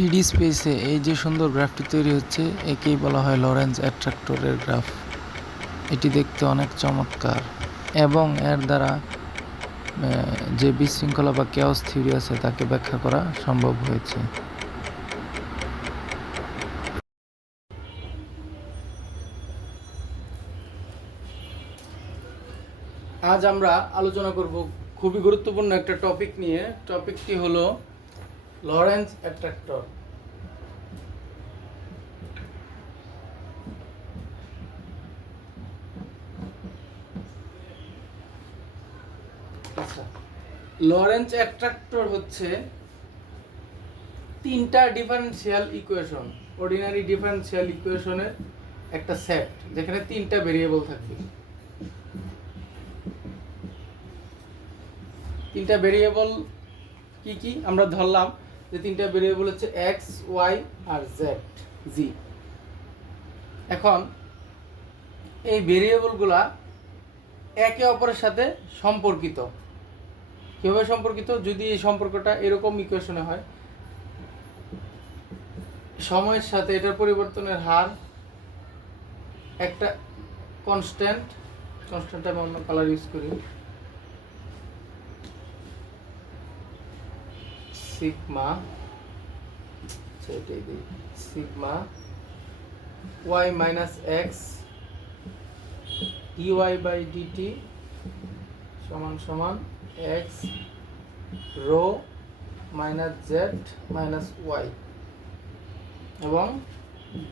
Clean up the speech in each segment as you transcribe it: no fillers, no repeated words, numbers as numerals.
3D স্পেসে এই যে সুন্দর গ্রাফটি তৈরি হচ্ছে একেই বলা হয় লরেন্জ অ্যাট্রাক্টরের গ্রাফ। এটি দেখতে অনেক চমৎকার এবং এর দ্বারা যে বিশৃঙ্খলা বা কেওস থিওরি আছে তাকে ব্যাখ্যা করা সম্ভব হয়েছে। আজ আমরা আলোচনা করব খুবই গুরুত্বপূর্ণ একটা টপিক নিয়ে। টপিকটি হলো লরেন্জ অ্যাট্রাক্টর। আচ্ছা, লরেন্জ অ্যাট্রাক্টর হচ্ছে তিনটা ডিফারেনশিয়াল ইকুয়েশন, অর্ডিনারি ডিফারেনশিয়াল ইকুয়েশনের একটা সেট যেখানে তিনটা ভেরিয়েবল থাকবে। তিনটা ভেরিয়েবল কি কি আমরা ধরলাম যে তিনটা ভেরিয়েবল হচ্ছে এক্স, ওয়াই আর জেড, জি। এখন এই ভেরিয়েবলগুলা একে অপরের সাথে সম্পর্কিত। কিভাবে সম্পর্কিত? যদি এই সম্পর্কটা এরকম ইকুয়েশনে হয়, সময়ের সাথে এটার পরিবর্তনের হার একটা কনস্ট্যান্ট আমি অন্য কালার ইউজ করি, সিগমা, এটাই দিই, sigma y minus x d y by d t সমান সমান x rho minus z minus y এবং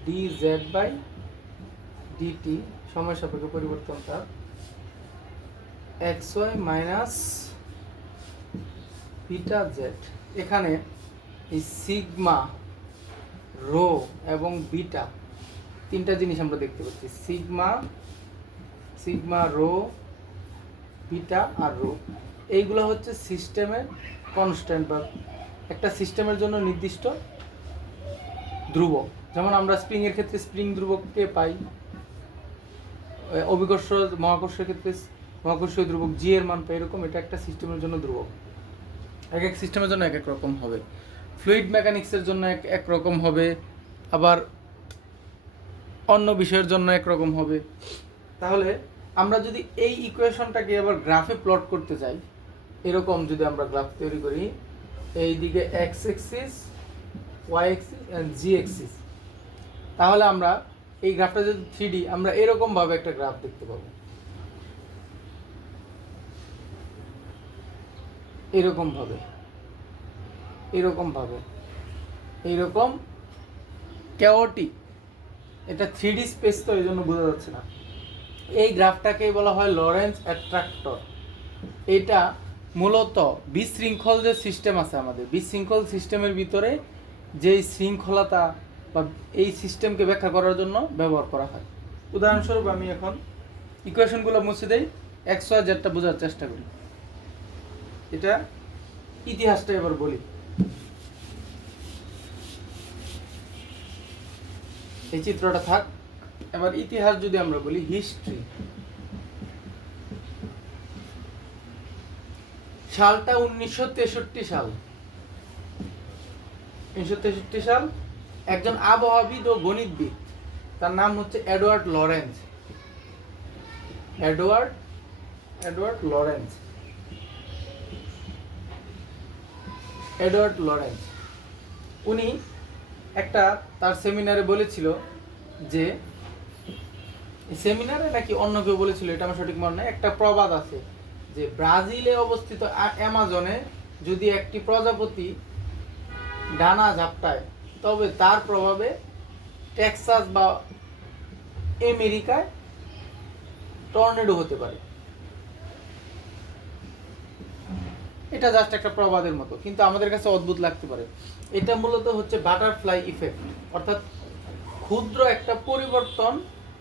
ডি জেড বাই ডিটি সময় সাপেক্ষ পরিবর্তনটা x y minus beta z. এখানে এই সিগমা, রো এবং বিটা তিনটা জিনিস আমরা দেখতে পাচ্ছি, সিগমা রো, বিটা আর রো। এইগুলো হচ্ছে সিস্টেমের কনস্ট্যান্ট বা একটা সিস্টেমের জন্য নির্দিষ্ট ধ্রুবক। যেমন আমরা স্প্রিংয়ের ক্ষেত্রে স্প্রিং ধ্রুবককে পাই, অভিকর্ষ মহাকর্ষের ক্ষেত্রে মহাকর্ষীয় ধ্রুবক জি এর মান পাই, এরকম এটা একটা সিস্টেমের জন্য ধ্রুবক। এক এক সিস্টেমের জন্য এক এক রকম হবে। ফ্লুইড মেকানিক্সের জন্য এক রকম হবে, আবার অন্য বিষয়ের জন্য একরকম হবে। তাহলে আমরা যদি এই ইকুয়েশনটাকে আবার গ্রাফে প্লট করতে চাই, এরকম যদি আমরা গ্রাফ তৈরি করি, এই দিকে x axis, y axis and z axis, তাহলে আমরা এই গ্রাফটা যদি 3D, আমরা এরকমভাবে একটা গ্রাফ দেখতে পাবো, এইরকম chaotic। এটা 3D স্পেস তো এই জন্য বোঝা যাচ্ছে না। এই গ্রাফটাকেই বলা হয় লরেন্জ অ্যাট্রাক্টর। এটা মূলত বিশৃঙ্খল যে সিস্টেম আছে আমাদের, বিশৃঙ্খল সিস্টেমের ভিতরে যেই শৃঙ্খলতা বা এই সিস্টেমকে ব্যাখ্যা করার জন্য ব্যবহার করা হয়। উদাহরণস্বরূপ আমি এখন ইকুয়েশনগুলো মুছে দেই, এক্স ওয়াই জেডটা বোঝার চেষ্টা করি। এটা ইতিহাসটা এবার বলি। এই চিত্রটা থাক, এবার ইতিহাস যদি আমরা বলি, হিস্ট্রি। সালটা 1963 সাল। 1963 সাল। একজন আবহাওয়াবিদ ও গণিতবিদ, তার নাম হচ্ছে এডওয়ার্ড লরেন্জ। উনি একটা তার সেমিনারে বলেছিল যে, সেমিনারে নাকি অন্য কেউ বলেছিল, এটা আমার সঠিক মনে নেই, একটা প্রবাদ আছে যে ব্রাজিলে অবস্থিত অ্যামাজনে যদি একটি প্রজাপতি ডানা ঝাপটায় তবে তার প্রভাবে টেক্সাস বা আমেরিকায় টর্নেডো হতে পারে। এটা জাস্ট একটা প্রবাদের মতো, কিন্তু আমাদের কাছে অদ্ভুত লাগতে পারে। এটা মূলত হচ্ছে বাটারফ্লাই ইফেক্ট, অর্থাৎ ক্ষুদ্র একটা পরিবর্তন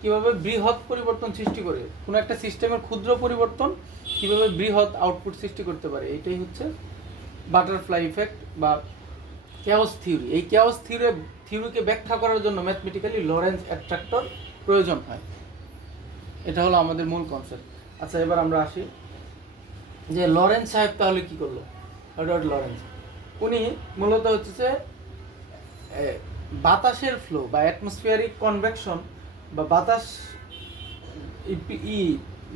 কিভাবে বৃহৎ পরিবর্তন সৃষ্টি করে, কোনো একটা সিস্টেমের ক্ষুদ্র পরিবর্তন কিভাবে বৃহৎ আউটপুট সৃষ্টি করতে পারে, এটাই হচ্ছে বাটারফ্লাই ইফেক্ট বা কেওস থিওরি। এই কেওস থিওরিকে ব্যাখ্যা করার জন্য ম্যাথমেটিক্যালি লরেন্জ অ্যাট্রাক্টর প্রয়োজন হয়। এটা হলো আমাদের মূল কনসেপ্ট। আচ্ছা, এবার আমরা আসি যে লরেন্জ সাহেব তাহলে কি করলো। এডওয়ার্ড লরেন্জ উনি মূলত হচ্ছে বাতাসের ফ্লো বা অ্যাটমসফিয়ারিক কনভেকশন বা বাতাস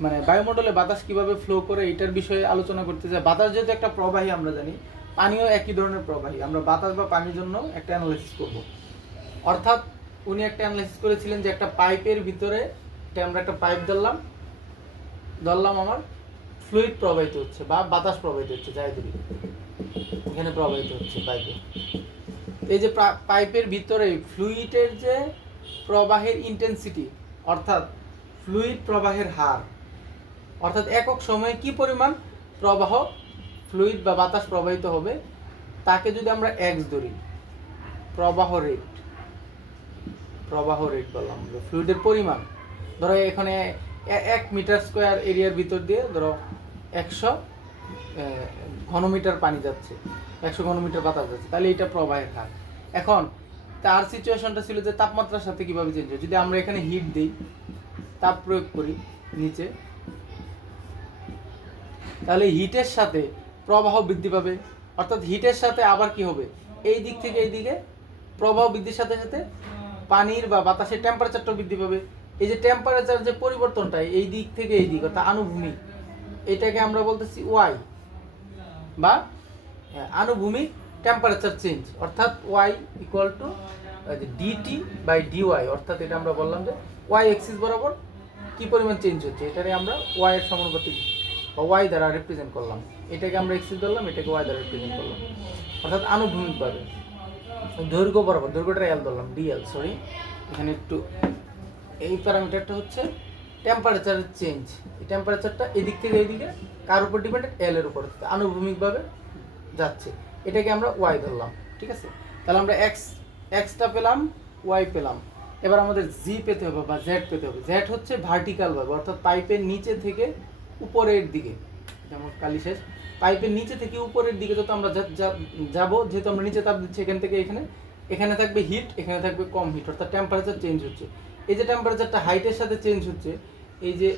মানে বায়ুমণ্ডলে বাতাস কিভাবে ফ্লো করে এটার বিষয়ে আলোচনা করতে চাই। বাতাস যেহেতু একটা প্রবাহী, আমরা জানি পানিও একই ধরনের প্রবাহী। আমরা বাতাস বা পানির জন্য একটা অ্যানালাইসিস করব। অর্থাৎ উনি একটা অ্যানালাইসিস করেছিলেন যে একটা পাইপের ভিতরে আমরা একটা পাইপ ধরলাম আমার ফ্লুইড প্রবাহিত হচ্ছে বা বাতাস প্রবাহিত হচ্ছে, যাই ধরি এখানে প্রবাহিত হচ্ছে পাইপে। এই যে পাইপের ভিতরে ফ্লুইডের যে প্রবাহের ইন্টেন্সিটি, অর্থাৎ ফ্লুইড প্রবাহের হার, অর্থাৎ একক সময়ে কি পরিমাণ প্রবাহ ফ্লুইড বা বাতাস প্রবাহিত হবে, তাকে যদি আমরা এক্স ধরি, প্রবাহ রেট বললাম, ফ্লুইডের পরিমাণ। ধরো এখানে 1 মিটার স্কোয়ার এরিয়ার ভিতর দিয়ে ধরো 100 ঘনমিটার পানি যাচ্ছে, 100 ঘনমিটার বাতাস যাচ্ছে, তাহলে এটা প্রবাহের হার। এখন তার সিচুয়েশনটা ছিল যে তাপমাত্রার সাথে কিভাবে চেঞ্জ হয়। যদি আমরা এখানে হিট দিই, তাপ প্রয়োগ করি নিচে, তাহলে হিটের সাথে প্রবাহ বৃদ্ধি পাবে। অর্থাৎ হিটের সাথে আবার কি হবে, এই দিক থেকে এই দিকে প্রবাহ বৃদ্ধির সাথে সাথে পানির বা বাতাসের টেম্পারেচারটা বৃদ্ধি পাবে। এই যে টেম্পারেচার যে পরিবর্তনটা এই দিক থেকে এই দিক, অর্থাৎ আনুভূমিক, এটাকে আমরা বলতেছি ওয়াই বা আনুভূমিক টেম্পারেচার চেঞ্জ, অর্থাৎ y equal to d t by d y. অর্থাৎ এটা আমরা বললাম যে ওয়াই এক্সিস বরাবর কি পরিমাণ চেঞ্জ হচ্ছে, এটারে আমরা ওয়াই এর সমানুপাতিক বা ওয়াই দ্বারা রিপ্রেজেন্ট করলাম। এটাকে আমরা এক্সিস ধরলাম, এটাকে ওয়াই দ্বারা রিপ্রেজেন্ট করলাম, অর্থাৎ আনুভূমিকভাবে। দৈর্ঘ্য বরাবর, দৈর্ঘ্যটা এল ধরলাম, ডিএল, সরি এখানে একটু, এই প্যারামিটারটা হচ্ছে টেম্পারেচারের চেঞ্জ। এই টেম্পারেচারটা এদিক থেকে এইদিকে কার উপর ডিপেন্ডেন্ট, এল এর উপর, আনুভূমিকভাবে যাচ্ছে। এটাকে আমরা ওয়াই ধরলাম, ঠিক আছে। তাহলে আমরা এক্সটা পেলাম, ওয়াই পেলাম। এবার আমাদের জি পেতে হবে বা জেড পেতে হবে। জেড হচ্ছে ভার্টিক্যালভাবে, অর্থাৎ পাইপের নিচে থেকে উপরের দিকে, যেমন কালি শেষ, পাইপের নিচে থেকে উপরের দিকে যত আমরা যাব, যেহেতু আমরা নিচে তাপ দিচ্ছি এখান থেকে এখানে থাকবে হিট, এখানে থাকবে কম হিট, অর্থাৎ টেম্পারেচার চেঞ্জ হচ্ছে। এই যে টেম্পারেচারটা হাইটের সাথে চেঞ্জ হচ্ছে, এই যে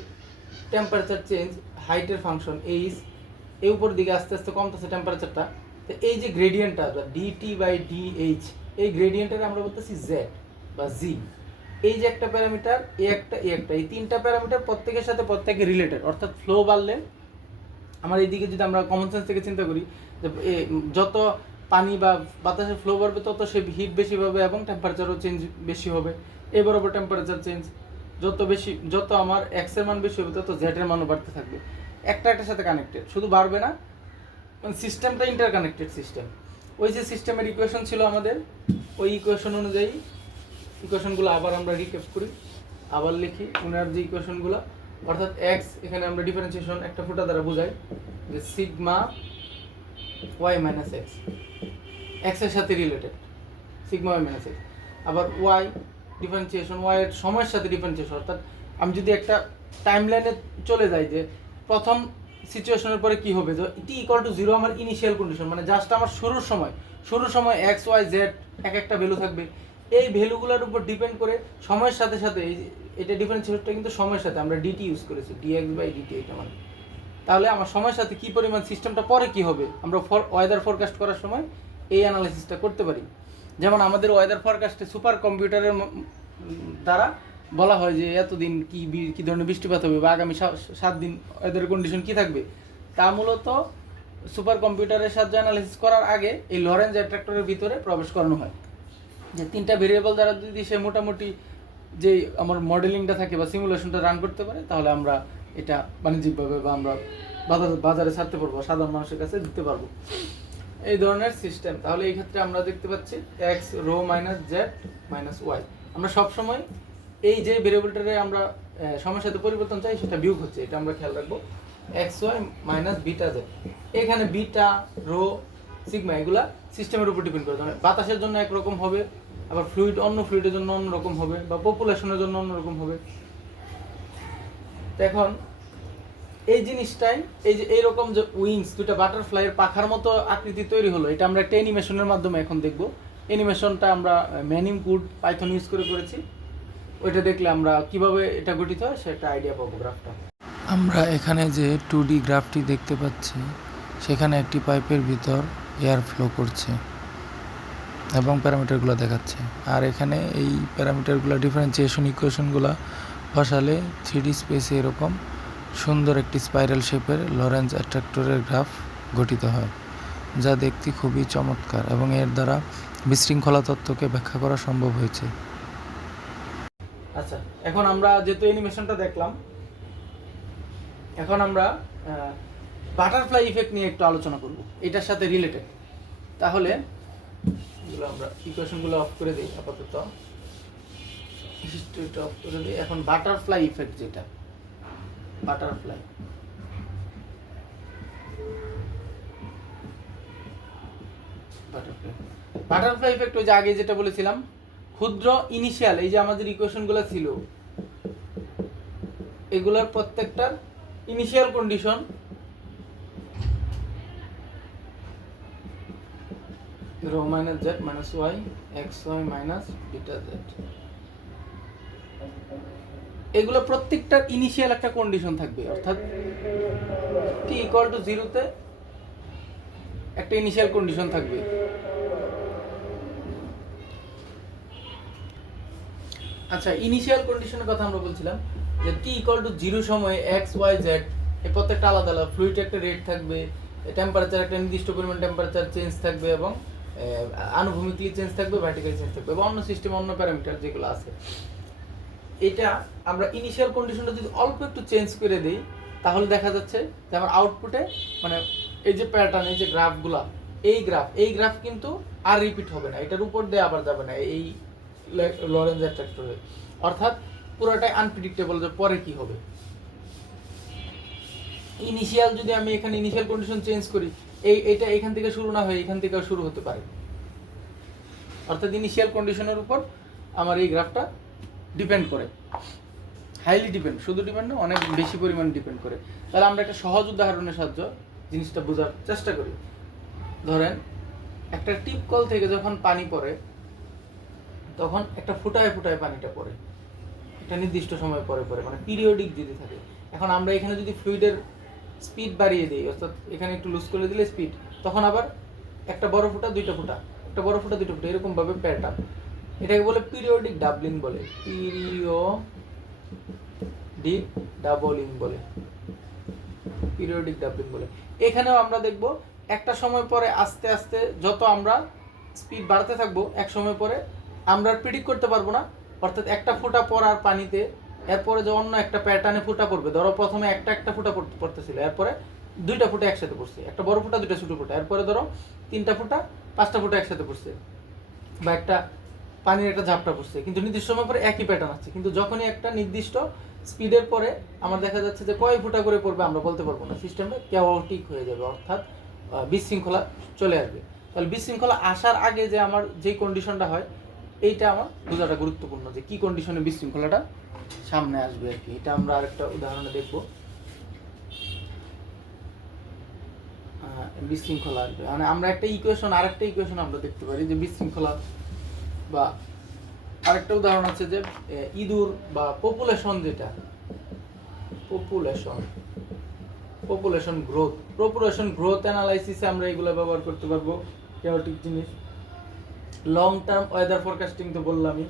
টেম্পারেচার চেঞ্জ হাইটের ফাংশন এইচ, এই উপর দিকে আস্তে আস্তে কমতেছে টেম্পারেচারটা। তো এই যে গ্রেডিয়েন্টটা ডিটি বাই ডিএইচ, এই গ্রেডিয়েন্টের আমরা বলতেছি জেড বা জি। এই যে একটা প্যারামিটার, এই তিনটা প্যারামিটার প্রত্যেকের সাথে প্রত্যেকে রিলেটেড। অর্থাৎ ফ্লো বাড়লে আমার এইদিকে যদি আমরা কমন সেন্স থেকে চিন্তা করি যে যত পানি বা বাতাসের ফ্লো বাড়বে তত সে হিট বেশি পাবে এবং টেম্পারেচারও চেঞ্জ বেশি হবে। এই বরাবর টেম্পারেচার চেঞ্জ যত আমার এক্স এর মান বেশি হবে তত জেড এর মানও বাড়তে থাকবে। একটার সাথে কানেক্টেড, শুধু বাড়বে না, সিস্টেমটা ইন্টারকানেক্টেড সিস্টেম। ওই যে সিস্টেমের ইকুয়েশন ছিল আমাদের, ওই ইকুয়েশন অনুযায়ী ইকুয়েশনগুলো আবার আমরা রিক্যাপ করি, আবার লিখি ওনার যে ইকুয়েশনগুলো। অর্থাৎ এক্স এখানে আমরা ডিফারেন্সিয়েশন একটা ফুটা দ্বারা বোঝাই যে সিগমা ওয়াই মাইনাস এক্স, এক্সের সাথে related sigma y minus x. আবার ওয়াই ডিফারেন্সিয়েশন, ওয়াইয়ের সময়ের সাথে ডিফারেন্সিয়েশন। অর্থাৎ আমি যদি একটা টাইম লাইনে চলে যাই যে প্রথম সিচুয়েশনের পরে কি হবে, যে টি ইকুয়াল টু 0 আমার ইনিশিয়াল কন্ডিশন, মানে জাস্ট আমার শুরুর সময় এক্স ওয়াই জেড একটা ভ্যালু থাকবে। এই ভ্যালুগুলোর উপর ডিপেন্ড করে সময়ের সাথে সাথে এটা ডিফারেন্সিয়েশনটা কিন্তু সময়ের সাথে আমরা ডিটি ইউজ করেছি, ডিএক্স বাই ডিটি, এটা মানে। তাহলে আমার সময়ের সাথে কি পরিমাণ সিস্টেমটা পরে কি হবে, আমরা ওয়েদার ফরকাস্ট করার সময় এই অ্যানালাইসিসটা করতে পারি। যেমন আমাদের ওয়েদার ফরকাস্টে সুপার কম্পিউটারের দ্বারা বলা হয় যে এতদিন কি ধরনের বৃষ্টিপাত হবে বা আগামী 7 দিন ওয়েদার কন্ডিশন কি থাকবে। তা মূলত সুপার কম্পিউটারের সাহায্যে অ্যানালাইসিস করার আগে এই লরেন্জ অ্যাট্রাক্টরের ভিতরে প্রবেশ করানো হয়, যে 3টা ভেরিয়েবল দ্বারা যদি সে মোটামুটি যে আমার মডেলিংটা থাকে বা সিমুলেশনটা রান করতে পারে, তাহলে আমরা এটা বাণিজ্যিকভাবে বা আমরা বাজারে ছাড়তে পারবো, সাধারণ মানুষের কাছে দিতে পারবো, এই ধরনের সিস্টেম। তাহলে এই ক্ষেত্রে আমরা দেখতে পাচ্ছি x rho minus z minus y. আমরা সবসময় এই যে ভেরিয়েবলটারে আমরা সময়ের সাথে পরিবর্তন চাই সেটা বিয়োগ হচ্ছে, এটা আমরা খেয়াল রাখবো। X y minus beta z, এখানে বিটা রো সিগমা এগুলা সিস্টেমের উপর ডিপেন্ড করে। মানে বাতাসের জন্য একরকম হবে, আবার অন্য ফ্লুইডের জন্য অন্যরকম হবে, বা পপুলেশনের জন্য অন্যরকম হবে। তো এখন এই জিনিসটাই, এই যে এইরকম যে উইংস, দুটা বাটারফ্লাইয়ের পাখার মতো আকৃতি তৈরি হলো, এটা আমরা একটা অ্যানিমেশনের মাধ্যমে এখন দেখব। অ্যানিমেশনটা আমরা ম্যানিং কোড পাইথন ইউজ করেছি, ওইটা দেখলে আমরা কিভাবে এটা গঠিত হয় সেটা আইডিয়া পাবো গ্রাফটা। আমরা এখানে যে 2D গ্রাফটি দেখতে পাচ্ছি, সেখানে একটি পাইপের ভিতর এয়ার ফ্লো করছে। এবং প্যারামিটারগুলো দেখাচ্ছে। আর এখানে এই প্যারামিটারগুলো ডিফারেন্সিয়েশন ইকুয়েশনগুলো বসালে 3D স্পেসে এরকম সুন্দর একটি স্পাইরাল শেপের লরেন্জ অ্যাট্রাক্টরের গ্রাফ গঠিত হয়, যা দেখতে খুবই চমৎকার এবং এর দ্বারা বিশৃঙ্খলা তত্ত্বকে ব্যাখ্যা করা সম্ভব হয়েছে। আচ্ছা, এখন আমরা যেহেতু অ্যানিমেশনটা দেখলাম, এখন আমরা বাটারফ্লাই ইফেক্ট নিয়ে একটু আলোচনা করব, এটার সাথে রিলেটেড। তাহলে এগুলো আমরা ইকুয়েশনগুলো অফ করে দিই, আপাতত হিস্ট্রিটা অফ করে দিই। এখন বাটারফ্লাই ইফেক্ট, যেটা বাটারফ্লাই বাটারফ্লাই ইফেক্ট, ওই যে আগে যেটা বলেছিলাম, ক্ষুদ্র ইনিশিয়াল, এই যে আমাদের ইকুয়েশনগুলো ছিল, এগুলোর প্রত্যেকটার initial condition rho minus z minus y x y minus beta z, এগুলো প্রত্যেকটার ইনিশিয়াল একটা কন্ডিশন থাকবে, অর্থাৎ টি ইকুয়াল টু 0-তে একটা ইনিশিয়াল কন্ডিশন থাকবে। আচ্ছা, ইনিশিয়াল কন্ডিশনের কথা আমরা বলছিলাম যে টি ইকুয়াল টু 0 সময়ে এক্স ওয়াই জেড এই প্রত্যেকটা আলাদা আলাদা, ফ্লুইড একটা রেট থাকবে, টেম্পারেচার একটা নির্দিষ্ট পরিমাণ টেম্পারেচার চেঞ্জ থাকবে, এবং আনুভূমিকলি চেঞ্জ থাকবে, ভার্টিক্যালি চেঞ্জ থাকবে, এবং অন্য সিস্টেম অন্য প্যারামিটার যেগুলো আছে। এটা আমরা ইনিশিয়াল কন্ডিশনটা যদি অল্প একটু চেঞ্জ করে দিই, তাহলে দেখা যাচ্ছে যে আমার আউটপুটে, মানে এই যে প্যাটার্ন, এই যে গ্রাফগুলা, এই গ্রাফ কিন্তু আর রিপিট হবে না, এটার উপর দিয়ে আবার যাবে না এই লরেন্জ অ্যাট্রাক্টরে, অর্থাৎ পুরোটাই আনপ্রেডিক্টেবল যে পরে কি হবে। ইনিশিয়াল যদি আমি এখানে ইনিশিয়াল কন্ডিশন চেঞ্জ করি, এটা এখান থেকে শুরু না হয়ে এখান থেকে শুরু হতে পারে, অর্থাৎ ইনিশিয়াল কন্ডিশনের উপর আমার এই গ্রাফটা ডিপেন্ড করে, হাইলি ডিপেন্ড, শুধু ডিপেন্ড না, অনেক বেশি পরিমাণ ডিপেন্ড করে। তাহলে আমরা একটা সহজ উদাহরণের সাহায্যে জিনিসটা বোঝার চেষ্টা করি। ধরেন একটা টিপ কল থেকে যখন পানি পড়ে, তখন একটা ফুটায় ফুটায় পানিটা পড়ে, একটা নির্দিষ্ট সময় পরে পরে, মানে পিরিয়ডিক যদি থাকে। এখন আমরা এখানে যদি ফ্লুইডের স্পিড বাড়িয়ে দিই, অর্থাৎ এখানে একটু লুজ করে দিলে স্পিড, তখন আবার একটা বড় ফুটা দুইটা ফুটা, একটা বড় ফুটা দুইটা ফুটা, এরকম ভাবে প্যাটার্ন, এটাকে বলে পিরিয়ডিক ডাবলিং বলে, পিরিয়ডিক ডাবলিং বলে, পিরিয়ডিক ডাবলিং বলে। এখানেও আমরা দেখব একটা সময় পরে আস্তে আস্তে যত আমরা স্পিড বাড়াতে থাকবো, এক সময় পরে আমরা প্রেডিক্ট করতে পারবো না, অর্থাৎ একটা ফোঁটা পড়ার পানিতে এরপরে যে অন্য একটা প্যাটার্নে ফোঁটা পড়বে, ধরো প্রথমে একটা ফোঁটা পড়তেছিল, এরপরে দুইটা ফোঁটা একসাথে পড়ছে, একটা বড় ফোঁটা দুইটা ছোট ফোঁটা, এরপরে ধরো তিনটা ফোঁটা পাঁচটা ফোঁটা একসাথে পড়ছে, বা একটা পানির একটা ঝাপটা পড়ছে, কিন্তু নির্দিষ্ট সময় পরে একই প্যাটার্ন আছে। কিন্তু যখনই একটা নির্দিষ্ট স্পিডের পরে আমার দেখা যাচ্ছে যে কয় ফোঁটা করে পড়বে আমরা বলতে পারবো না, সিস্টেমটা কেওয়াটিক হয়ে যাবে, অর্থাৎ বিশৃঙ্খলা চলে আসবে। তাহলে বিশৃঙ্খলা আসার আগে যে আমার যেই কন্ডিশনটা হয়, এইটা আমার বোঝাটা গুরুত্বপূর্ণ, যে কি কন্ডিশনে বিশৃঙ্খলাটা সামনে আসবে আর কি। এটা আমরা আরেকটা উদাহরণে দেখব, বিশৃঙ্খলা আসবে, মানে আমরা একটা ইকুয়েশন আরেকটা ইকুয়েশন আমরা দেখতে পারি যে বিশৃঙ্খলা, বা আরেকটা উদাহরণ আছে যে ইঁদুর বা পপুলেশন, যেটা পপুলেশন গ্রোথ অ্যানালাইসিসে আমরা এগুলো ব্যবহার করতে পারবো, কেওয়াটিক জিনিস। লং টার্ম ওয়েদার ফরকাস্টিং তো বললামই,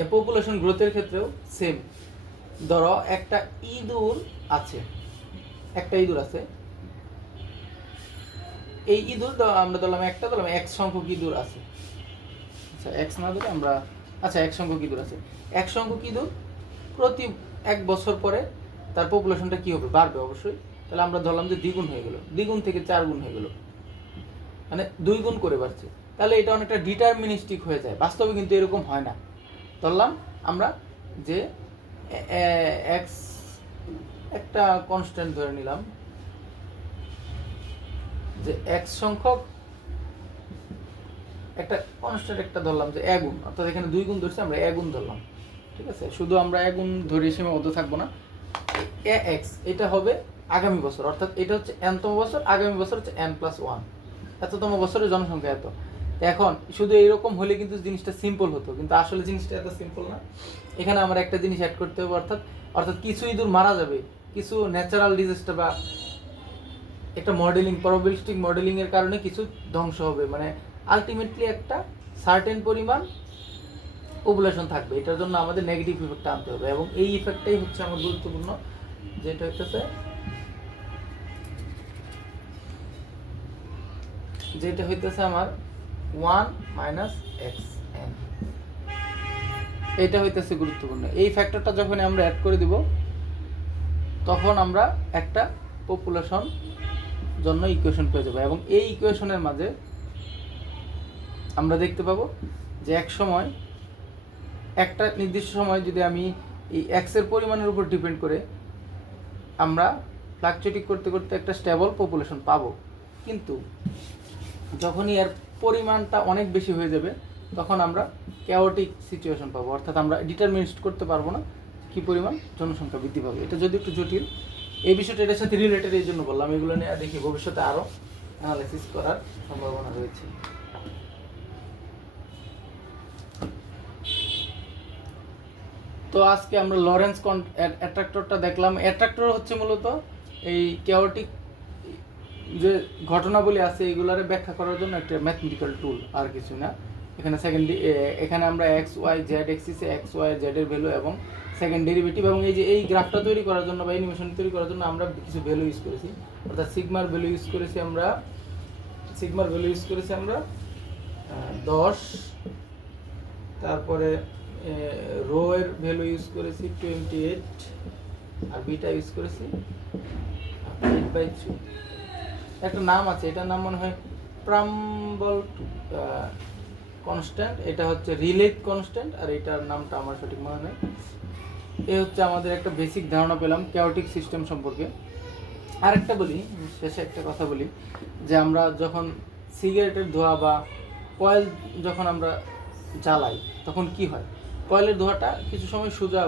এই পপুলেশন গ্রোথের ক্ষেত্রেও সেম। ধরো একটা ইঁদুর আছে, এই ইঁদুর আমরা ধরলাম এক্স সংখ্যক ইঁদুর আছে, আচ্ছা এক্স না ধরে আমরা, আচ্ছা এক সংখ্যক ইঁদুর আছে, এক সংখ্যক ইঁদুর প্রতি 1 বছর পরে তার পপুলেশনটা কি হবে, বাড়বে অবশ্যই। তাহলে আমরা ধরলাম যে দ্বিগুণ হয়ে গেল, দ্বিগুণ থেকে 4 গুণ হয়ে গেল, মানে 2 গুণ করে বাড়ছে। তাহলে এটা অনেকটা ডিটারমিনিস্টিক হয়ে যায়, বাস্তবে কিন্তু এরকম হয় না। ধরলাম আমরা যে এক্স একটা কনস্ট্যান্ট ধরে নিলাম, যে এক্স সংখ্যক একটা কনস্ট্যান্ট একটা ধরলাম যে এগুণ, অর্থাৎ এখানে 2 গুণ ধরছি, আমরা এগুণ ধরলাম, ঠিক আছে। শুধু আমরা এগুণ ধরে সীমাবদ্ধ থাকবো না, এ এক্স এটা হবে আগামী বছর, অর্থাৎ এটা হচ্ছে nতম বছর, আগামী বছর হচ্ছে n+1, এততম বছরের জনসংখ্যা এত। এখন শুধু এইরকম হলে কিন্তু জিনিসটা সিম্পল হতো, কিন্তু আসলে জিনিসটা এত সিম্পল না। এখানে আমরা একটা জিনিস অ্যাড করতে হবে, অর্থাৎ কিছু ইঁদুর মারা যাবে, কিছু ন্যাচারাল ডিজাস্টার বা একটা মডেলিং, প্রবাবিলিস্টিক মডেলিং এর কারণে কিছু ধ্বংস হবে, মানে আলটিমেটলি একটা সার্টেন পরিমাণ পপুলেশন থাকবে। এটার জন্য আমাদের নেগেটিভ ইফেক্টটা আনতে হবে, এবং এই ইফেক্টটাই হচ্ছে আমার গুরুত্বপূর্ণ, যেটা হইতেছে আমার 1 - xn। এটা হইতেছে গুরুত্বপূর্ণ। এই ফ্যাক্টরটা যখন আমরা অ্যাড করে দিব, তখন আমরা একটা পপুলেশন জন্য ইকুয়েশন পেয়ে যাবো, এবং এই ইকুয়েশনের মাঝে আমরা দেখতে পাবো যে এক সময় একটা নির্দিষ্ট সময় যদি আমি এই এক্সের পরিমাণের উপর ডিপেন্ড করে আমরা ফ্লাকচুয়েটিং করতে করতে একটা স্টেবল পপুলেশন পাবো। কিন্তু যখনই এর পরিমাণটা অনেক বেশি হয়ে যাবে, তখন আমরা ক্যাওটিক সিচুয়েশন পাবো, অর্থাৎ আমরা ডিটারমিনিস্ট করতে পারবো না কী পরিমাণ জনসংখ্যা বৃদ্ধি পাবে। এটা যদি একটু জটিল, এই বিষয়টা এটার সাথে রিলেটেড, এই জন্য বললাম। এগুলো নিয়ে দেখি ভবিষ্যতে আরও অ্যানালাইসিস করার সম্ভাবনা রয়েছে। তো আজকে আমরা লরেন্স অ্যাট্রাক্টরটা দেখলাম। অ্যাট্রাক্টর হচ্ছে মূলত এই ক্যাওটিক যে ঘটনাবলী আছে এগুলারে ব্যাখ্যা করার জন্য একটা ম্যাথমেটিক্যাল টুল, আর কিছু না। এখানে আমরা এক্স ওয়াই জেড এক্সিসে এক্স ওয়াই জেড এর ভ্যালু এবং সেকেন্ড ডেরিভেটিভ, এবং এই যে এই গ্রাফটা তৈরি করার জন্য বা অ্যানিমেশন তৈরি করার জন্য আমরা কিছু ভ্যালু ইউজ করেছি, অর্থাৎ সিগমার ভ্যালু ইউজ করেছি আমরা 10, তারপরে রো এর ভ্যালু ইউজ করেছি 28, আর বিটা ইউজ করেছি 8/3। একটা নাম আছে, এটার নাম মনে হয় প্রাম্বল কনস্ট্যান্ট, এটা হচ্ছে রিলেট কনস্ট্যান্ট, আর এটার নামটা আমার সঠিক মনে নেই। এই হচ্ছে আমাদের একটা বেসিক ধারণা পেলাম ক্যাওটিক সিস্টেম সম্পর্কে। আরেকটা বলি, শেষে একটা কথা বলি, যে আমরা যখন সিগারেটের ধোঁয়া বা কয়েল যখন আমরা জ্বালাই, তখন কি হয়? কয়েলের ধোঁয়াটা কিছু সময় সোজা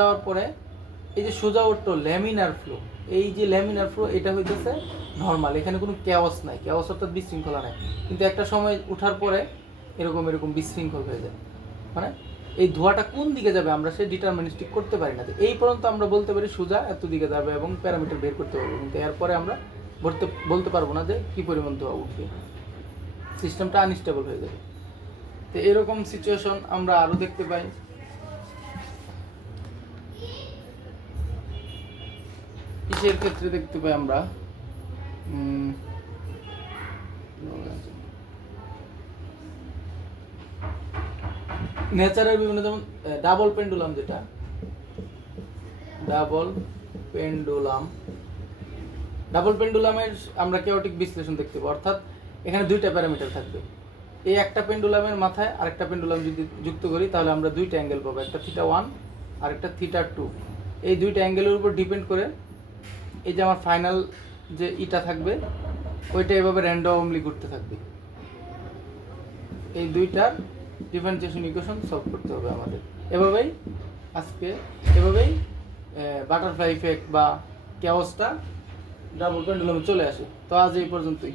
যাওয়ার পরে এই যে সোজা উঠলো ল্যামিনার ফ্লো, এই যে ল্যামিনার ফ্লো, এটা হইতেছে নর্মাল, এখানে কোনো ক্যাওস নাই, ক্যাওস অর্থাৎ বিশৃঙ্খলা নাই। কিন্তু একটা সময় উঠার পরে এরকম বিশৃঙ্খল হয়ে যায়, মানে এই ধোঁয়াটা কোন দিকে যাবে আমরা সে ডিটারমিনিস্টিক করতে পারি না। এই পর্যন্ত আমরা বলতে পারি সোজা এত দিকে যাবে এবং প্যারামিটার বের করতে পারবো, কিন্তু এরপরে আমরা বলতে পারবো না যে কী পরিমাণ ধোঁয়া উঠবে, সিস্টেমটা আনস্টেবল হয়ে যাবে। তো এরকম সিচুয়েশন আমরা আরও দেখতে পাই। কিসের ক্ষেত্রে দেখতে পাই আমরা? নেচারের বিভিন্ন, যেমন ডাবল পেন্ডুলামের আমরা ক্যাওটিক বিশ্লেষণ দেখতে পাবো, অর্থাৎ এখানে দুইটা প্যারামিটার থাকবে। এই একটা পেন্ডুলামের মাথায় আরেকটা পেন্ডুলাম যদি যুক্ত করি, তাহলে আমরা দুইটা অ্যাঙ্গেল পাবো, একটা θ1 আর একটা θ2। এই দুইটা অ্যাঙ্গেলের উপর ডিপেন্ড করে এই যে আমার ফাইনাল যে ইটা থাকবে, ওইটা এভাবে র্যান্ডমলি ঘুরতে থাকবে। এই দুইটার ডিফারেন্সিয়েশন ইকুয়েশন সলভ করতে হবে আমাদের। এভাবেই বাটারফ্লাই ইফেক্ট বা ক্যাওসটা ডাবল পেন্ডুলামে চলে আসে। তো আজ এই পর্যন্তই।